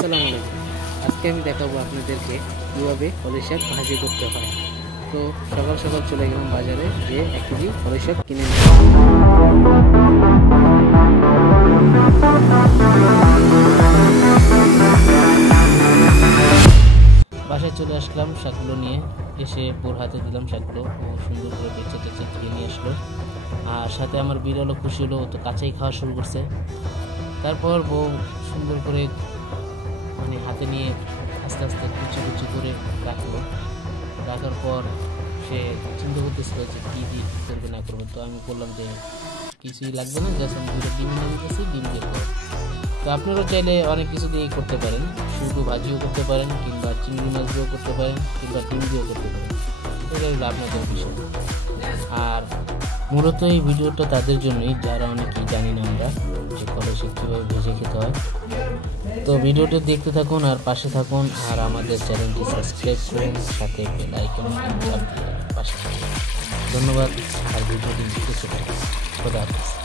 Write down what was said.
আসসালামু আলাইকুম। আজকে আমি দেখাবো আপনাদেরকে কীভাবে কলই শাক ভাজি করতে হয়। তো সকাল সকাল চলে গেলাম বাজারে, যে 1 কেজি কলই শাক কিনে নিলাম। বাসায় চলে আসলাম শাকগুলো নিয়ে, এসে বোর হাতে দিলাম শাকগুলো, ও সুন্দর করে বেছে টেছে ধুয়ে নিয়ে আসলো। আর সাথে আমার বিড়ালও খুশি হলো, ও তো কাঁচাই খাওয়া শুরু করছে। তারপর বউ সুন্দর করে হাতে নিয়ে আস্তে আস্তে কুচি কুচি করে রাখার পর সে চিন্তা করতেছিল যে কী দিয়ে কী করবে না করবে। তো আমি বললাম যে কিছুই লাগবে না, জাস্ট আমি 2টা ডিম এনে দিতেছি, ডিম দিয়ে করো। তো আপনারা চাইলে অনেক কিছু দিয়েই করতে পারেন, শুধু ভাজিও করতে পারেন, কিংবা চিংড়ি মাছ দিয়েও করতে পারেন, কিংবা ডিম দিয়েও করতে পারেন, এটা হলো আপনাদের বিষয়। আর মূলত এই ভিডিওটা তাদের জন্যই যারা অনেকেই জানি না আমরা যে কলই শাক কীভাবে ভেজে খেতে হয়। তো ভিডিওটি দেখতে থাকুন আর পাশে থাকুন, আর আমাদের চ্যানেলটি সাবস্ক্রাইব করুন, সাথে বেল আইকনটি চাপ দিয়ে পাশে থাকুন। ধন্যবাদ। আর ভিডিওটি দেখতে থাকুন। খোদা হাফেজ।